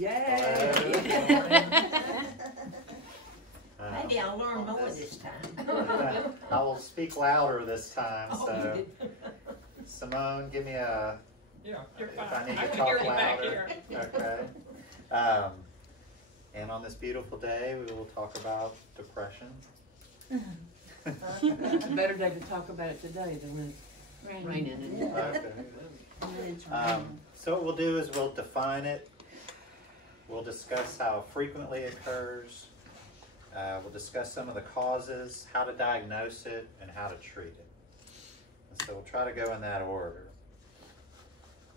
Yay! Maybe I'll learn more this time. I will speak louder this time, so Simone, give me a, Yeah, you're if fine. I need I to can talk hear you back louder. here. Okay. And on this beautiful day, we will talk about depression. It's a better day to talk about it today than when it's raining. Okay. So what we'll do is we'll define it. We'll discuss how frequently it occurs. We'll discuss some of the causes, how to diagnose it, and how to treat it. And so we'll try to go in that order.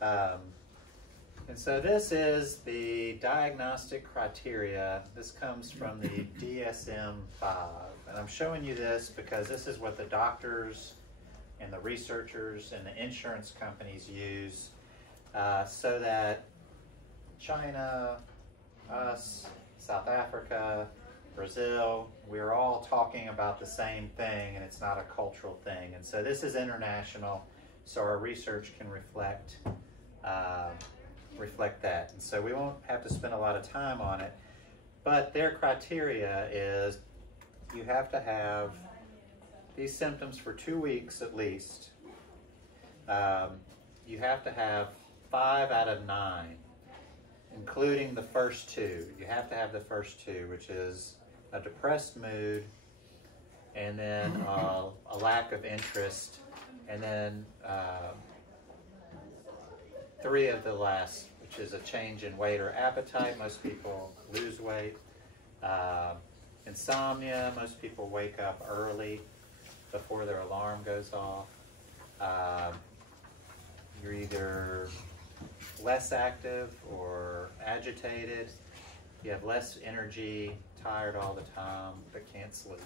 And so this is the diagnostic criteria. This comes from the DSM-5. And I'm showing you this because this is what the doctors and the researchers and the insurance companies use so that China, us, South Africa, Brazil, we're all talking about the same thing, and it's not a cultural thing. And so this is international, so our research can reflect that. And so we won't have to spend a lot of time on it, but their criteria is you have to have these symptoms for 2 weeks at least. You have to have 5 out of 9, including the first 2. You have to have the first 2, which is a depressed mood, and then a lack of interest, and then 3 of the last, which is a change in weight or appetite. Most people lose weight. Insomnia, most people wake up early before their alarm goes off. You're either less active or agitated. You have less energy, tired all the time, but can't sleep.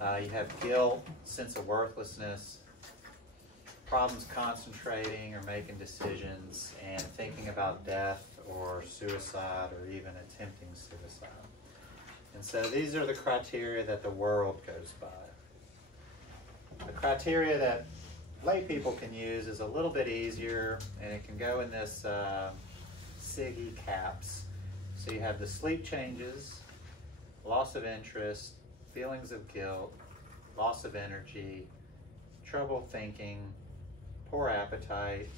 You have guilt, sense of worthlessness, problems concentrating or making decisions, and thinking about death or suicide or even attempting suicide. And so these are the criteria that the world goes by. The criteria that lay people can use is a little bit easier, and it can go in this SIGI caps. So you have the sleep changes, loss of interest, feelings of guilt, loss of energy, trouble thinking, poor appetite,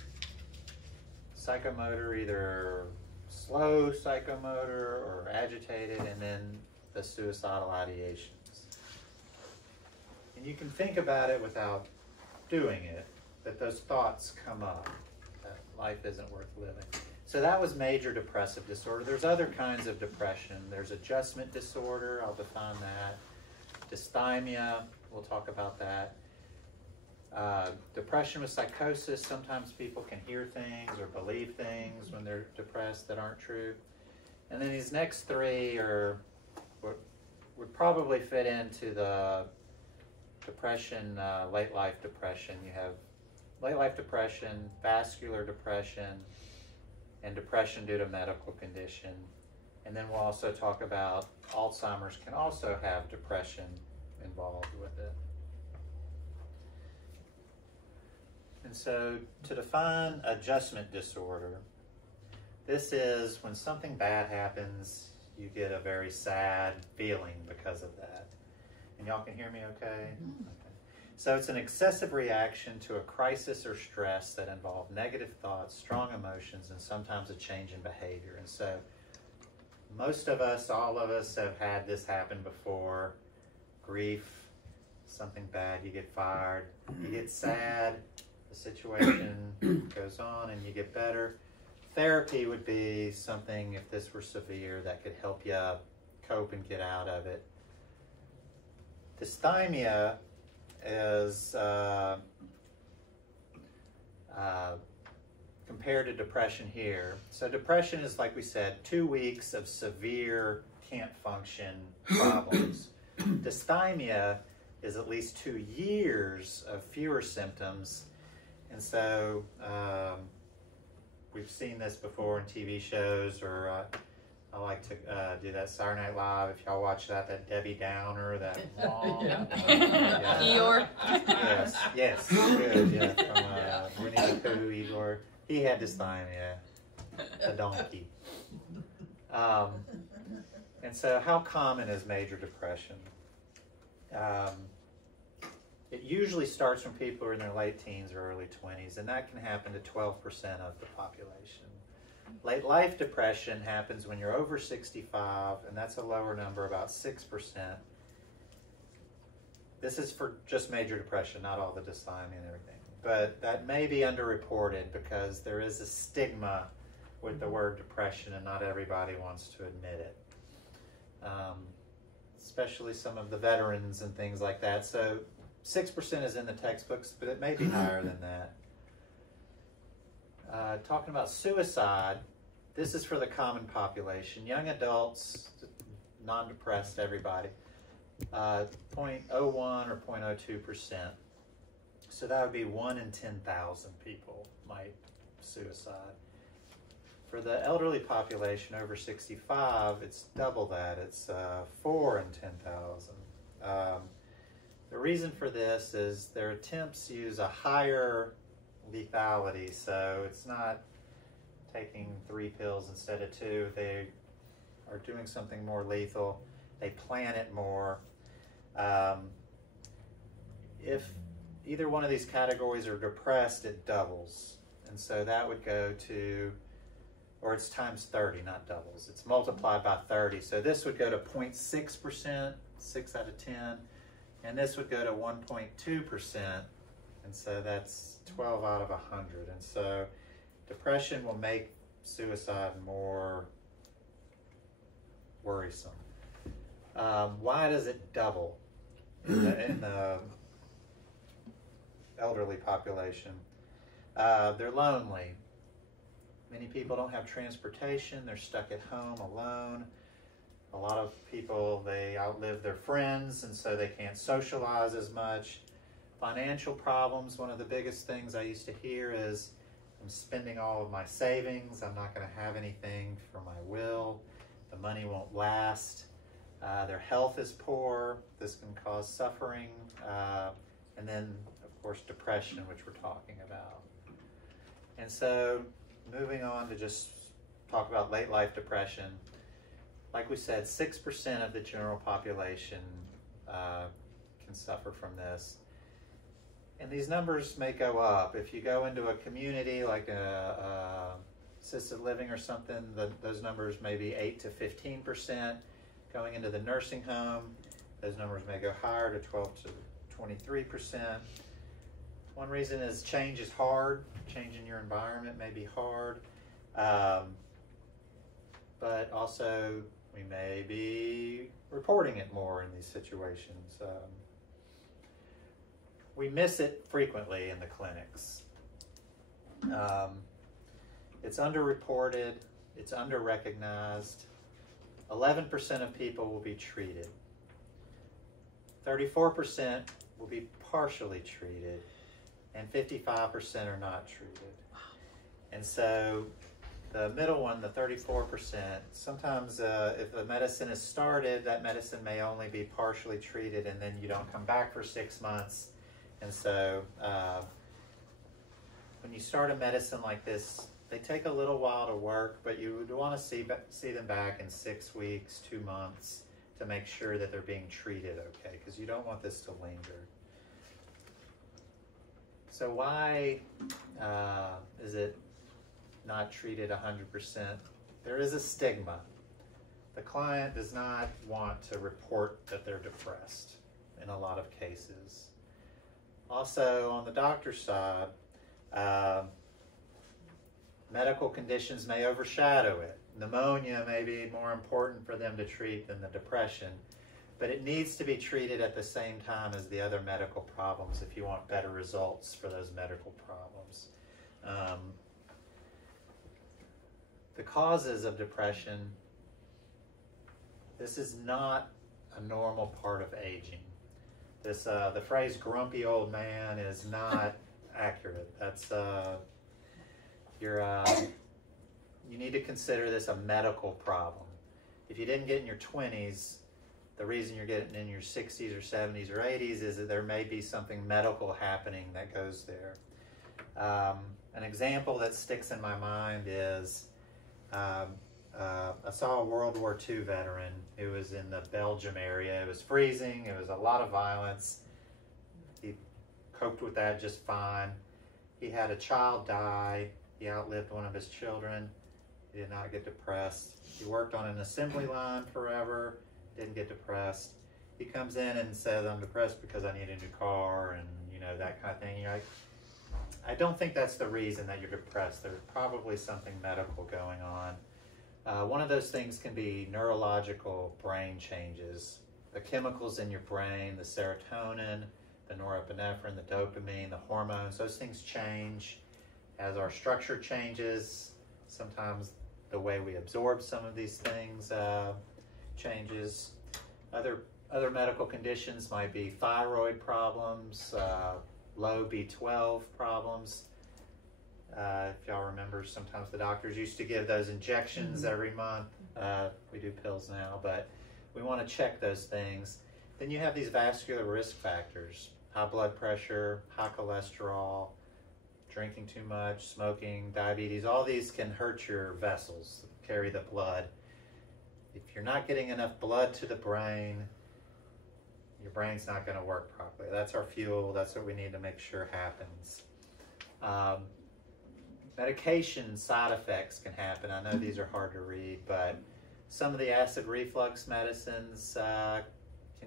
psychomotor, either slow psychomotor or agitated, and then the suicidal ideations. And you can think about it without doing it, that those thoughts come up, that life isn't worth living. So that was major depressive disorder. There's other kinds of depression. There's adjustment disorder, I'll define that. Dysthymia, we'll talk about that. Depression with psychosis, sometimes people can hear things or believe things when they're depressed that aren't true. And then these next 3 would probably fit into the depression, late life depression. You have late life depression, vascular depression, and depression due to medical condition. And then we'll also talk about Alzheimer's can also have depression involved with it. And so to define adjustment disorder, this is when something bad happens, you get a very sad feeling because of that. And y'all can hear me okay? Okay. So it's an excessive reaction to a crisis or stress that involve negative thoughts, strong emotions, and sometimes a change in behavior. And so most of us, all of us have had this happen before. Grief, something bad, you get fired, you get sad, the situation goes on and you get better. Therapy would be something, if this were severe, that could help you cope and get out of it. Dysthymia is compared to depression here. So depression is, like we said, 2 weeks of severe can't function problems. Dysthymia is at least 2 years of fewer symptoms. And so we've seen this before in TV shows, or I like to do that Saturday Night Live. If y'all watch that Debbie Downer, that long, Eeyore. Yes, good, yeah, from Winnie the Pooh, Eeyore. He had dysthymia, a donkey. And so how common is major depression? It usually starts when people are in their late teens or early 20s, and that can happen to 12% of the population. Late life depression happens when you're over 65, and that's a lower number, about 6%. This is for just major depression, not all the dysthymia and everything. But that may be underreported because there is a stigma with the word depression, and not everybody wants to admit it. Especially some of the veterans and things like that. So 6% is in the textbooks, but it may be higher than that. Talking about suicide, this is for the common population. Young adults, non-depressed, everybody, 0.01 or 0.02%. So that would be 1 in 10,000 people might suicide. For the elderly population over 65, it's double that. It's 4 in 10,000. The reason for this is their attempts use a higher lethality, so it's not taking 3 pills instead of 2. They are doing something more lethal. They plan it more. If either one of these categories are depressed, it doubles. And so that would go to, or it's times 30, not doubles. It's multiplied by 30. So this would go to 0.6%, 6 out of 10. And this would go to 1.2%. And so that's 12 out of 100. And so depression will make suicide more worrisome. Why does it double in the elderly population? They're lonely. Many people don't have transportation. They're stuck at home alone. A lot of people, they outlive their friends, and so they can't socialize as much. Financial problems, one of the biggest things I used to hear is, I'm spending all of my savings. I'm not going to have anything for my will. The money won't last. Their health is poor. This can cause suffering. And then, of course, depression, which we're talking about. And so, moving on to just talk about late life depression. Like we said, 6% of the general population can suffer from this. And these numbers may go up. If you go into a community like a assisted living or something, those numbers may be 8 to 15%. Going into the nursing home, those numbers may go higher to 12 to 23%. One reason is change is hard. Changing your environment may be hard. But also, we may be reporting it more in these situations. We miss it frequently in the clinics. It's underreported, it's underrecognized. 11% of people will be treated. 34% will be partially treated, and 55% are not treated. And so the middle one, the 34%, sometimes if the medicine is started, that medicine may only be partially treated, and then you don't come back for 6 months. And so when you start a medicine like this, they take a little while to work, but you would want to see them back in 6 weeks, 2 months, to make sure that they're being treated okay, because you don't want this to linger. So why is it not treated 100%? There is a stigma. The client does not want to report that they're depressed in a lot of cases. Also, on the doctor's side, medical conditions may overshadow it. Pneumonia may be more important for them to treat than the depression, but it needs to be treated at the same time as the other medical problems if you want better results for those medical problems. The causes of depression, this is not a normal part of aging. This, the phrase grumpy old man is not accurate. That's, you need to consider this a medical problem. If you didn't get in your 20s, the reason you're getting in your 60s or 70s or 80s is that there may be something medical happening that goes there. An example that sticks in my mind is I saw a World War II veteran who was in the Belgium area. It was freezing. It was a lot of violence. He coped with that just fine. He had a child die. He outlived one of his children. He did not get depressed. He worked on an assembly line forever. Didn't get depressed. He comes in and says, I'm depressed because I need a new car and, you know, that kind of thing. You're like, I don't think that's the reason that you're depressed. There's probably something medical going on. One of those things can be neurological brain changes. The chemicals in your brain, the serotonin, the norepinephrine, the dopamine, the hormones, those things change as our structure changes. Sometimes the way we absorb some of these things changes. Other medical conditions might be thyroid problems, low B12 problems. If y'all remember, sometimes the doctors used to give those injections every month. We do pills now, but we want to check those things. Then you have these vascular risk factors: high blood pressure, high cholesterol, drinking too much, smoking, diabetes. All these can hurt your vessels, carry the blood. If you're not getting enough blood to the brain, your brain's not going to work properly. That's our fuel. That's what we need to make sure happens. Medication side effects can happen. I know these are hard to read, but some of the acid reflux medicines can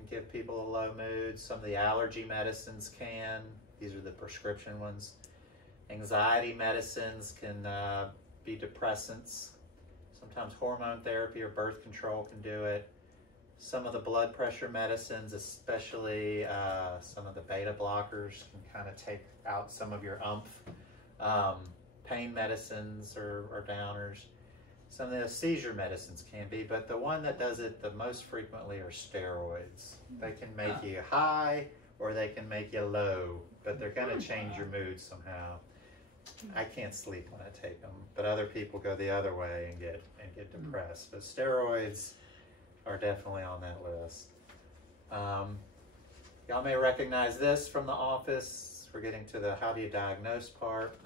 give people a low mood. Some of the allergy medicines can. These are the prescription ones. Anxiety medicines can be depressants. Sometimes hormone therapy or birth control can do it. Some of the blood pressure medicines, especially some of the beta blockers, can kind of take out some of your umph. Pain medicines are downers. Some of the seizure medicines can be, but the one that does it the most frequently are steroids. They can make you high or they can make you low, but they're going to change your mood somehow. I can't sleep when I take them, but other people go the other way and get depressed. But steroids are definitely on that list. Y'all may recognize this from the office. We're getting to the how do you diagnose part.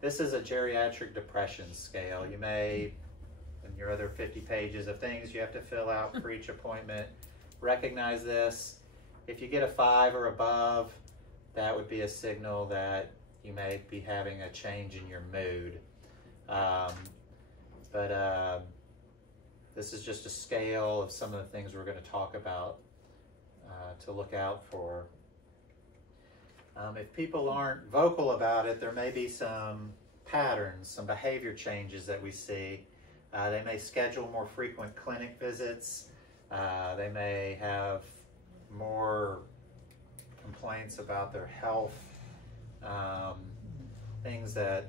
This is a geriatric depression scale. You may, in your other 50 pages of things you have to fill out for each appointment, recognize this. If you get a 5 or above, that would be a signal that you may be having a change in your mood. This is just a scale of some of the things we're going to talk about to look out for. If people aren't vocal about it, there may be some patterns, some behavior changes that we see. They may schedule more frequent clinic visits. They may have more complaints about their health. Things that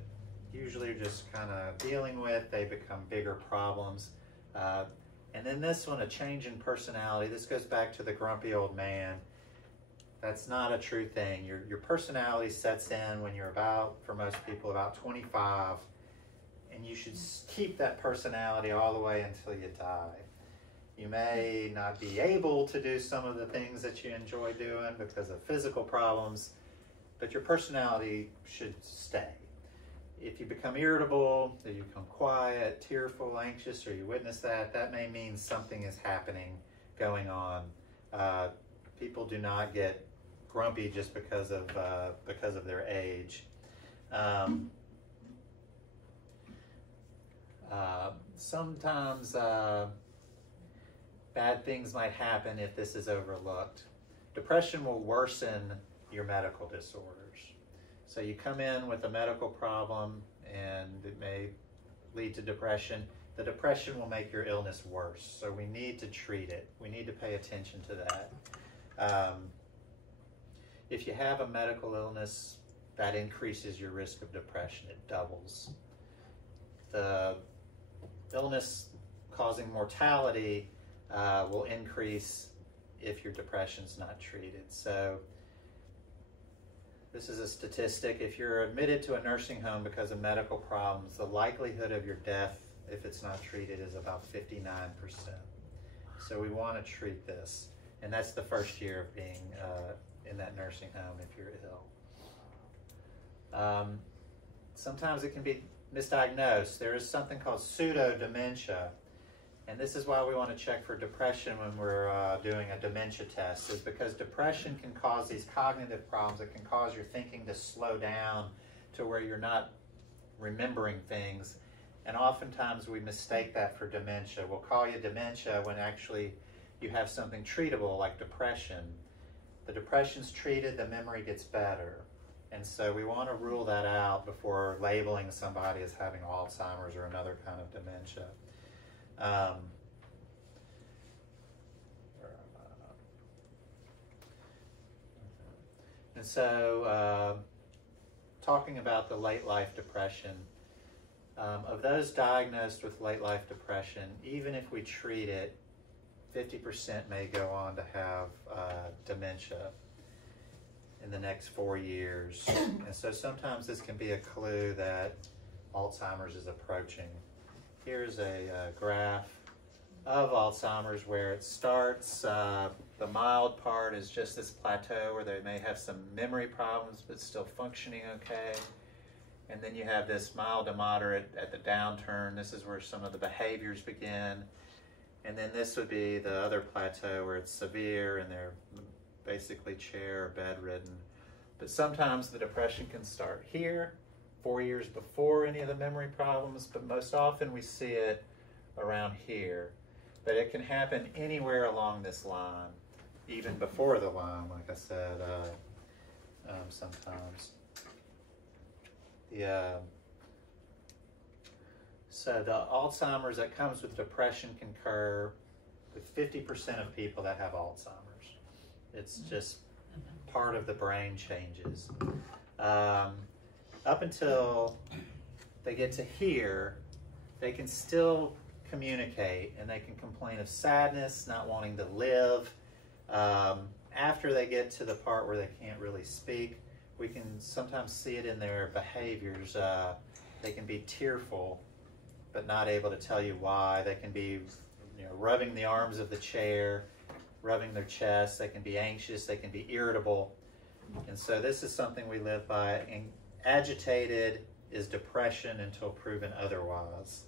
usually are just kind of dealing with, they become bigger problems. And then this one, a change in personality. This goes back to the grumpy old man. That's not a true thing. Your personality sets in when you're about, for most people, about 25, and you should keep that personality all the way until you die. You may not be able to do some of the things that you enjoy doing because of physical problems, but your personality should stay. If you become irritable, if you become quiet, tearful, anxious, or you witness that, that may mean something is happening, going on. People do not get grumpy just because of their age. Sometimes bad things might happen if this is overlooked. Depression will worsen your medical disorders. So you come in with a medical problem and it may lead to depression. The depression will make your illness worse. So we need to treat it. We need to pay attention to that. If you have a medical illness, that increases your risk of depression. It doubles. The illness causing mortality will increase if your depression's not treated. So this is a statistic. If you're admitted to a nursing home because of medical problems, the likelihood of your death, if it's not treated, is about 59%. So we want to treat this. And that's the first year of being in that nursing home if you're ill. Sometimes it can be misdiagnosed. There is something called pseudo-dementia. And this is why we want to check for depression when we're doing a dementia test, is because depression can cause these cognitive problems. It can cause your thinking to slow down to where you're not remembering things. And oftentimes we mistake that for dementia. We'll call you dementia when actually you have something treatable like depression. The depression's treated, the memory gets better. And so we want to rule that out before labeling somebody as having Alzheimer's or another kind of dementia. And so, talking about the late life depression, of those diagnosed with late life depression, even if we treat it, 50% may go on to have dementia in the next 4 years. And so sometimes this can be a clue that Alzheimer's is approaching. Here's a graph of Alzheimer's where it starts. The mild part is just this plateau where they may have some memory problems but still functioning okay. And then you have this mild to moderate at the downturn. This is where some of the behaviors begin. And then this would be the other plateau where it's severe and they're basically chair or bedridden. But sometimes the depression can start here, 4 years before any of the memory problems, but most often we see it around here. But it can happen anywhere along this line, even before the line, like I said, sometimes. So the Alzheimer's that comes with depression can occur with 50% of people that have Alzheimer's. It's just part of the brain changes. Up until they get to here, they can still communicate and they can complain of sadness, not wanting to live. After they get to the part where they can't really speak, we can sometimes see it in their behaviors. They can be tearful, but not able to tell you why. They can be, rubbing the arms of the chair, rubbing their chest. They can be anxious. They can be irritable. And so this is something we live by. And agitated is depression until proven otherwise.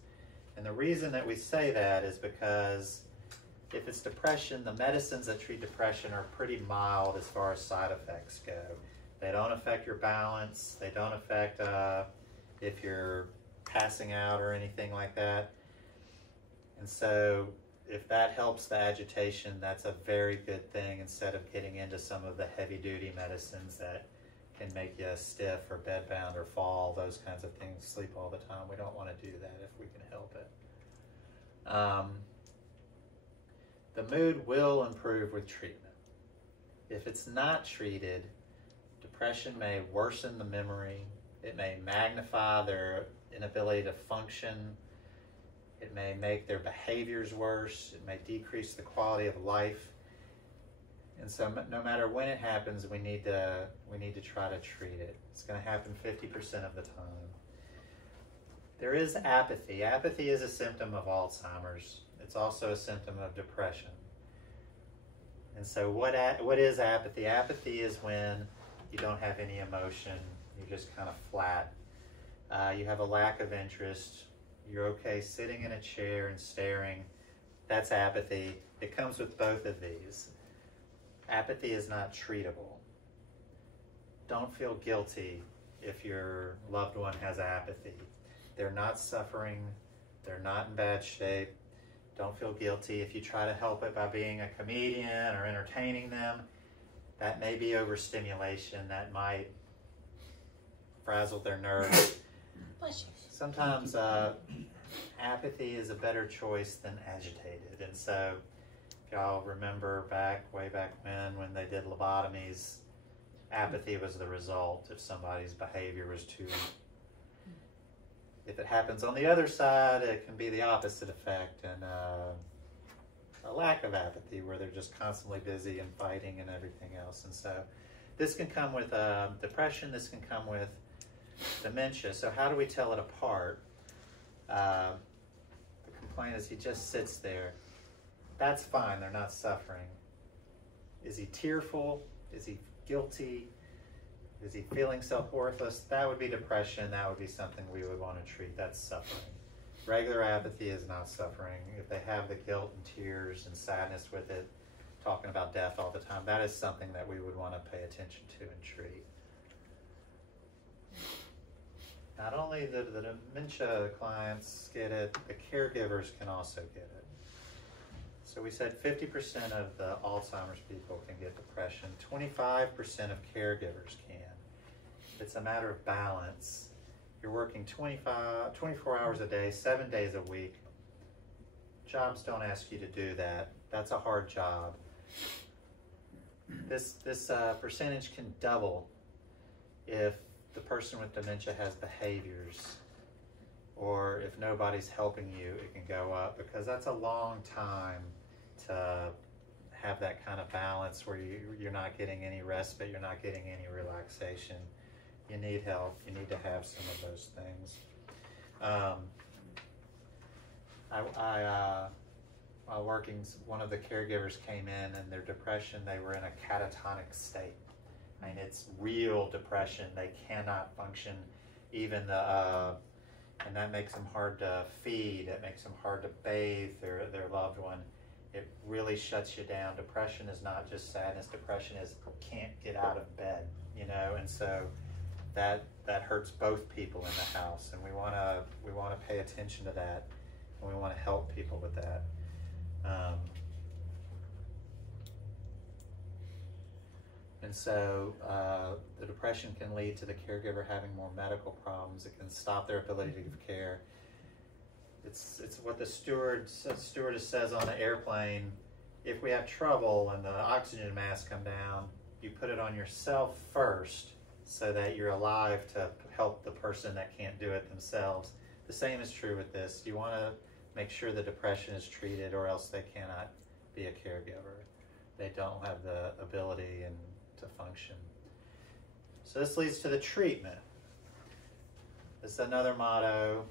And the reason that we say that is because if it's depression, the medicines that treat depression are pretty mild as far as side effects go. They don't affect your balance. They don't affect if you're passing out or anything like that. And so if that helps the agitation, that's a very good thing instead of getting into some of the heavy-duty medicines that can make you stiff or bedbound or fall, those kinds of things, sleep all the time. We don't want to do that if we can help it. The mood will improve with treatment. If it's not treated, depression may worsen the memory. It may magnify their inability to function. It may make their behaviors worse. It may decrease the quality of life. And so no matter when it happens, we need to try to treat it. It's going to happen 50% of the time. There is apathy. Apathy is a symptom of Alzheimer's. It's also a symptom of depression. And so what is apathy? Apathy is when you don't have any emotion. You're just kind of flat. You have a lack of interest. You're okay sitting in a chair and staring. That's apathy. It comes with both of these. Apathy is not treatable. Don't feel guilty if your loved one has apathy. They're not suffering. They're not in bad shape. Don't feel guilty if you try to help it by being a comedian or entertaining them. That may be overstimulation. That might frazzle their nerves. Sometimes apathy is a better choice than agitated. And so if y'all remember way back when they did lobotomies, apathy was the result if somebody's behavior was too. If it happens on the other side, it can be the opposite effect, and a lack of apathy where they're just constantly busy and fighting and everything else. And so this can come with depression, this can come with dementia. So how do we tell it apart? The complaint is he just sits there. That's fine, they're not suffering. Is he tearful? Is he guilty? Is he feeling self-worthless? That would be depression. That would be something we would want to treat. That's suffering. Regular apathy is not suffering. If they have the guilt and tears and sadness with it, talking about death all the time, that is something that we would want to pay attention to and treat. Not only the dementia clients get it, the caregivers can also get it. So we said 50% of the Alzheimer's people can get depression. 25% of caregivers can. It's a matter of balance. You're working 24 hours a day, 7 days a week. Jobs don't ask you to do that. That's a hard job. This percentage can double if the person with dementia has behaviors, or if nobody's helping you, it can go up, because that's a long time to have that kind of balance where you're not getting any respite, you're not getting any relaxation. You need help. You need to have some of those things. While working, one of the caregivers came in, and their depression, they were in a catatonic state. I mean, it's real depression. They cannot function, even and that makes them hard to feed. It makes them hard to bathe their loved one. It really shuts you down. Depression is not just sadness. Depression is can't get out of bed, you know, and so that hurts both people in the house, and we want to pay attention to that, and we want to help people with that. And so the depression can lead to the caregiver having more medical problems. It can stop their ability to give care. It's what the stewardess says on the airplane. If we have trouble and the oxygen masks come down, you put it on yourself first so that you're alive to help the person that can't do it themselves. The same is true with this. You want to make sure the depression is treated, or else they cannot be a caregiver. They don't have the ability and to function. So this leads to the treatment. This is another motto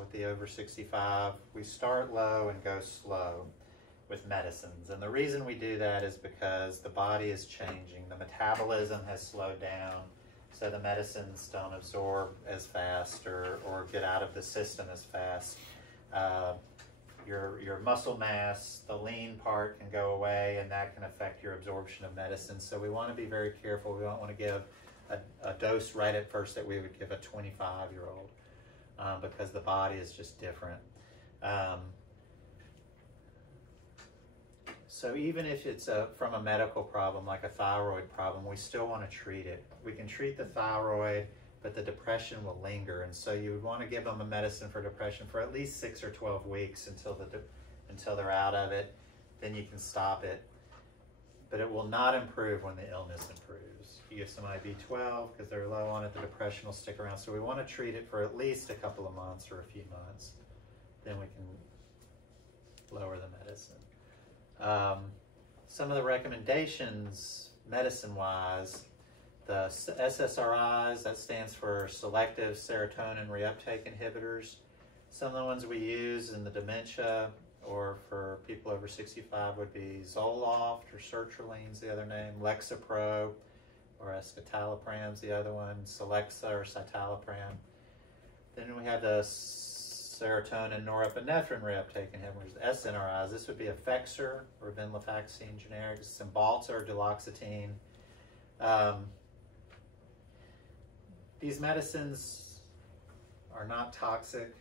with the over 65. We start low and go slow with medicines. And the reason we do that is because the body is changing. The metabolism has slowed down, so the medicines don't absorb as fast or get out of the system as fast. Your muscle mass, the lean part, can go away, and that can affect your absorption of medicine. So we want to be very careful. We don't want to give a dose right at first that we would give a 25-year-old because the body is just different. So even if it's from a medical problem, like a thyroid problem, we still want to treat it. We can treat the thyroid, but the depression will linger. And so you would want to give them a medicine for depression for at least 6 or 12 weeks until they're out of it. Then you can stop it. But it will not improve when the illness improves. You give somebody B12 because they're low on it, the depression will stick around. So we want to treat it for at least a couple of months or a few months. Then we can lower the medicine. Some of the recommendations, medicine-wise, the SSRIs, that stands for selective serotonin reuptake inhibitors. Some of the ones we use in the dementia or for people over 65 would be Zoloft, or sertraline's the other name, Lexapro, or escitalopram's the other one, Celexa or citalopram. Then we have the serotonin norepinephrine reuptake inhibitors, the SNRIs. This would be Effexor or venlafaxine generic, Cymbalta or duloxetine. These medicines are not toxic.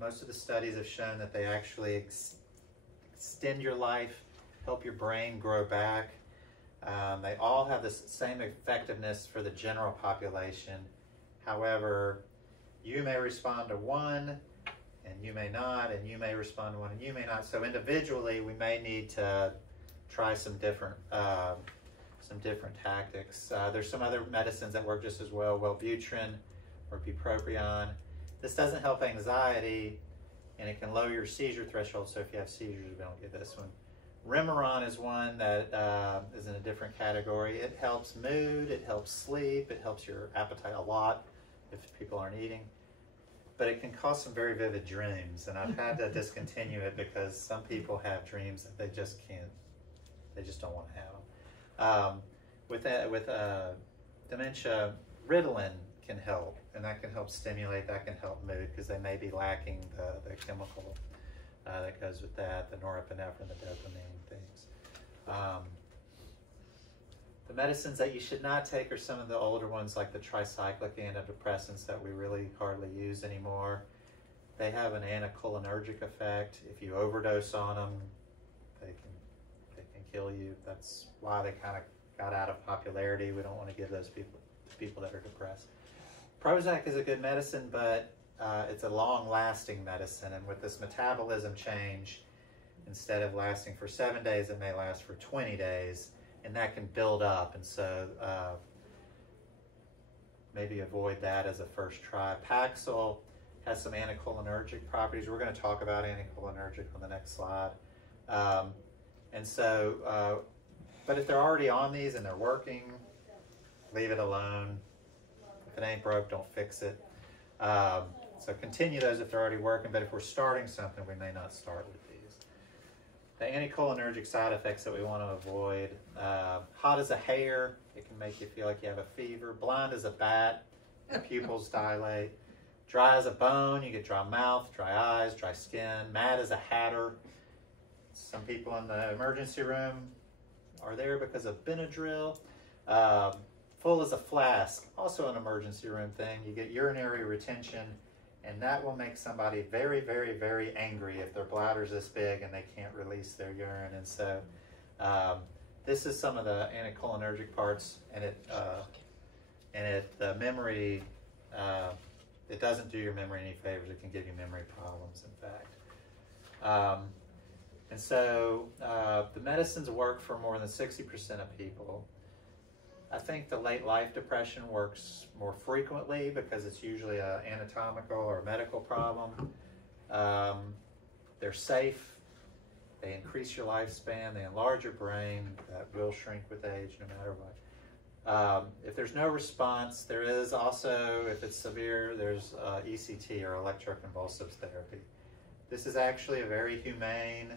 Most of the studies have shown that they actually extend your life, help your brain grow back. They all have the same effectiveness for the general population. However, you may respond to one, and you may not, and you may respond to one, and you may not. So individually, we may need to try some different tactics. There's some other medicines that work just as well, Wellbutrin or bupropion. This doesn't help anxiety, and it can lower your seizure threshold, so if you have seizures, we don't get this one. Remeron is one that is in a different category. It helps mood, it helps sleep, it helps your appetite a lot if people aren't eating. But it can cause some very vivid dreams, and I've had to discontinue it because some people have dreams that they just don't want to have them. With dementia, Ritalin can help, and that can help stimulate, that can help mood, because they may be lacking the chemical that goes with that, the norepinephrine, the dopamine, things. The medicines that you should not take are some of the older ones, like the tricyclic antidepressants that we really hardly use anymore. They have an anticholinergic effect. If you overdose on them, they can kill you. That's why they kind of got out of popularity. We don't want to give those people to people that are depressed. Prozac is a good medicine, but it's a long-lasting medicine, and with this metabolism change, instead of lasting for 7 days, it may last for 20 days, and that can build up, and so maybe avoid that as a first try. Paxil has some anticholinergic properties. We're going to talk about anticholinergic on the next slide. And so, but if they're already on these and they're working, leave it alone. If it ain't broke, don't fix it. So continue those if they're already working, but if we're starting something, we may not start with these. The anticholinergic side effects that we want to avoid: hot as a hair, it can make you feel like you have a fever. Blind as a bat, the pupils dilate. Dry as a bone, you get dry mouth, dry eyes, dry skin. Mad as a hatter. Some people in the emergency room are there because of Benadryl. Full as a flask, also an emergency room thing. You get urinary retention, and that will make somebody very, very, very angry if their bladder's this big and they can't release their urine. And so this is some of the anticholinergic parts, and the memory, it doesn't do your memory any favors. It can give you memory problems, in fact. And so the medicines work for more than 60% of people. I think the late life depression works more frequently because it's usually an anatomical or medical problem. They're safe. They increase your lifespan. They enlarge your brain. That will shrink with age no matter what. If there's no response, there is also, if it's severe, there's ECT or electroconvulsive therapy. This is actually a very humane.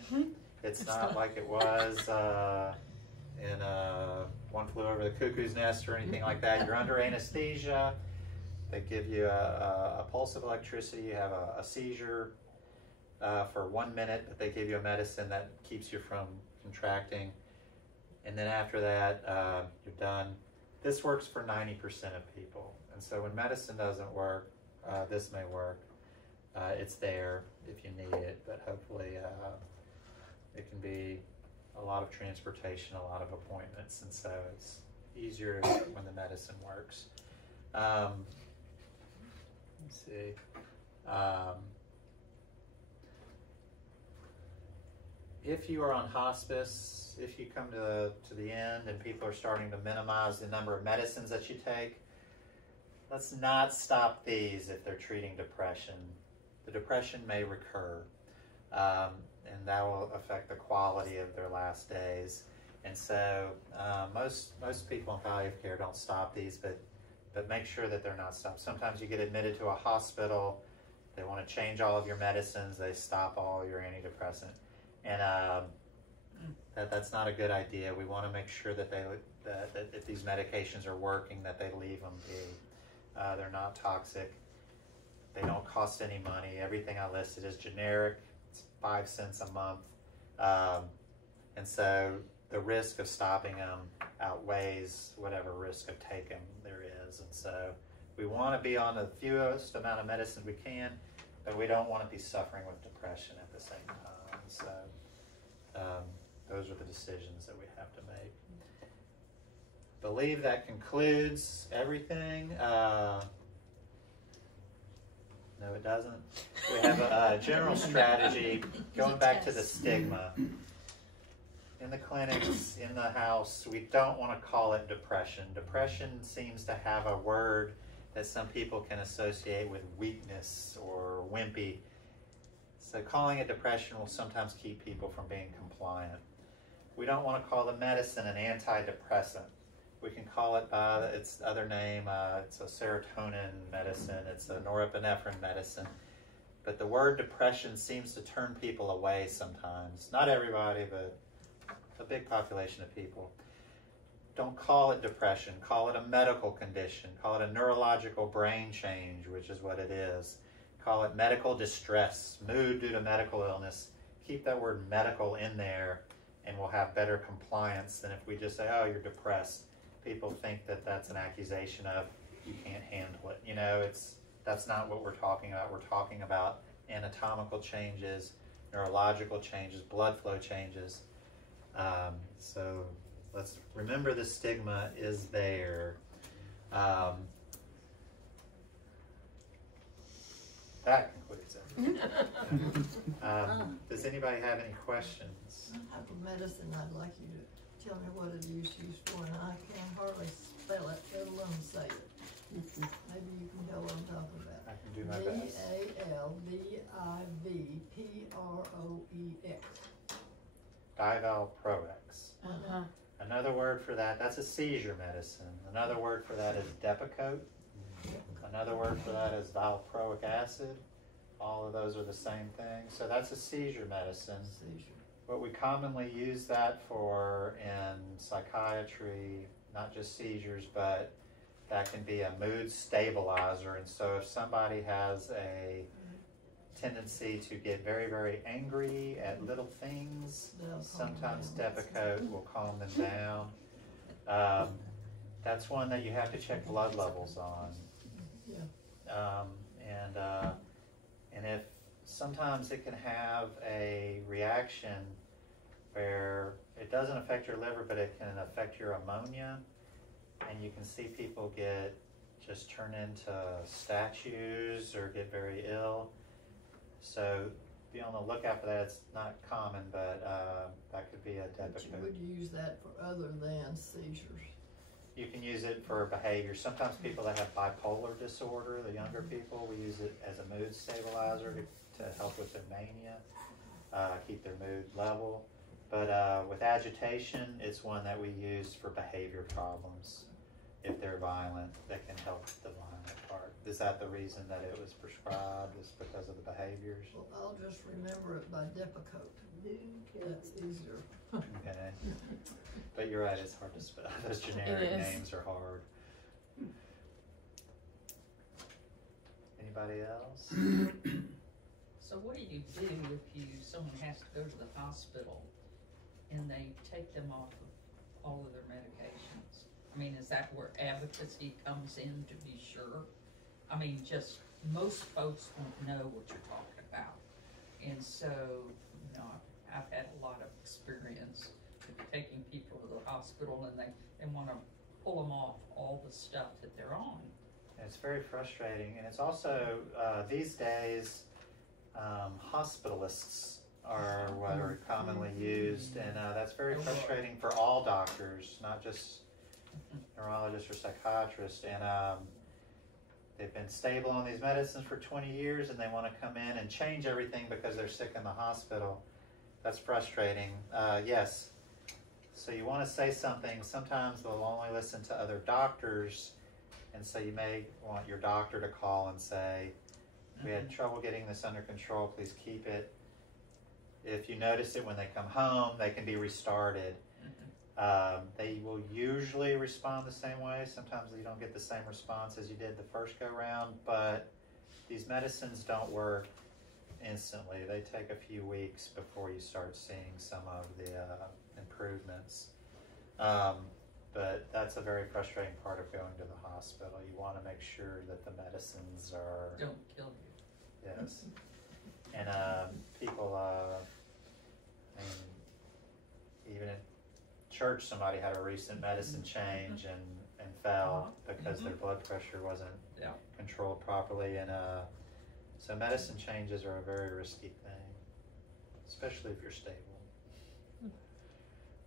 It's not like it was in One Flew Over the Cuckoo's Nest or anything like that. You're under anesthesia. They give you a pulse of electricity. You have a seizure for 1 minute, but they give you a medicine that keeps you from contracting. And then after that, you're done. This works for 90% of people. And so when medicine doesn't work, this may work. It's there if you need it, but hopefully it can be a lot of transportation, a lot of appointments, and so it's easier when the medicine works. Let's see. If you are on hospice, if you come to the end and people are starting to minimize the number of medicines that you take, let's not stop these if they're treating depression. The depression may recur, and that will affect the quality of their last days. And so most people in palliative care don't stop these, but make sure that they're not stopped. Sometimes you get admitted to a hospital, they want to change all of your medicines, they stop all your antidepressant. And that's not a good idea. We want to make sure that that if these medications are working, that they leave them be. They're not toxic. They don't cost any money. Everything I listed is generic. It's 5 cents a month. And so the risk of stopping them outweighs whatever risk of taking there is. And so we want to be on the fewest amount of medicine we can, but we don't want to be suffering with depression at the same time. So those are the decisions that we have to make. Believe that concludes everything. No, it doesn't. We have a general strategy going back to the stigma. In the clinics, in the house, we don't want to call it depression. Depression seems to have a word that some people can associate with weakness or wimpy. So calling it depression will sometimes keep people from being compliant. We don't want to call the medicine an antidepressant. We can call it by its other name. It's a serotonin medicine. It's a norepinephrine medicine. But the word depression seems to turn people away sometimes. Not everybody, but a big population of people. don't call it depression, call it a medical condition, call it a neurological brain change, which is what it is. Call it medical distress, mood due to medical illness. Keep that word medical in there, and we'll have better compliance than if we just say, oh, you're depressed. People think that that's an accusation of you can't handle it. You know, that's not what we're talking about. We're talking about anatomical changes, neurological changes, blood flow changes. So let's remember the stigma is there. That concludes it. Does anybody have any questions? I have a medicine I'd like you to tell me what it is used for, and I can hardly spell it, let alone say it. Maybe you can tell what I'm talking about. I can do my best. Dalviprox. Divalproex. Another word for that, that's a seizure medicine. Another word for that is Depakote. Another word for that is valproic acid. All of those are the same thing. So that's a seizure medicine. What we commonly use that for in psychiatry, not just seizures, but that can be a mood stabilizer. And so if somebody has a tendency to get very, very angry at little things, sometimes Depakote will calm them down. That's one that you have to check blood levels on. And if sometimes it can have a reaction where it doesn't affect your liver, but it can affect your ammonia, and you can see people just turn into statues or get very ill. So be on the lookout for that. It's not common, but that could be a Depakote. But you would use that for other than seizures. You can use it for behavior. Sometimes people that have bipolar disorder, the younger people, we use it as a mood stabilizer to help with their mania, keep their mood level. But with agitation, it's one that we use for behavior problems. If they're violent, that can help the violent part. Is that the reason that it was prescribed? Is because of the behaviors? Well, I'll just remember it by Depakote. That's easier. Okay. But you're right, it's hard to spell. Those generic names are hard. Anybody else? So what do you do if someone has to go to the hospital and they take them off of all of their medications? I mean, is that where advocacy comes in to be sure? I mean, just most folks won't know what you're talking about. And so, you know, I've had a lot of experience with taking people to the hospital, and they want to pull them off all the stuff that they're on. It's very frustrating, and it's also these days hospitalists are what are commonly used, and that's very frustrating for all doctors, not just neurologists or psychiatrists. And they've been stable on these medicines for 20 years, and they want to come in and change everything because they're sick in the hospital. That's frustrating. Yes. So you want to say something. Sometimes they'll only listen to other doctors, and so you may want your doctor to call and say, we had trouble getting this under control, please keep it. If you notice it when they come home, they can be restarted. They will usually respond the same way. Sometimes you don't get the same response as you did the first go round, but these medicines don't work instantly. They take a few weeks before you start seeing some of the improvements. But that's a very frustrating part of going to the hospital. You want to make sure that the medicines are... Don't kill you. Yes. And people, I mean, even at church, somebody had a recent medicine change and fell because their blood pressure wasn't controlled properly. And so medicine changes are a very risky thing, especially if you're stable.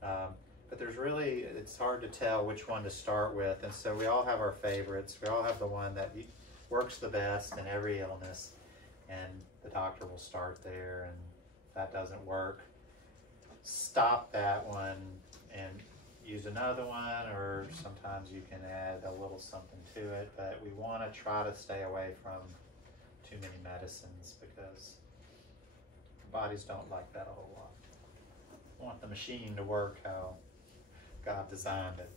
But there's really, it's hard to tell which one to start with. And so we all have our favorites. We all have the one that works the best in every illness. And the doctor will start there, and if that doesn't work, stop that one and use another one, or sometimes you can add a little something to it. But we want to try to stay away from too many medicines because bodies don't like that a whole lot. We want the machine to work how God designed it.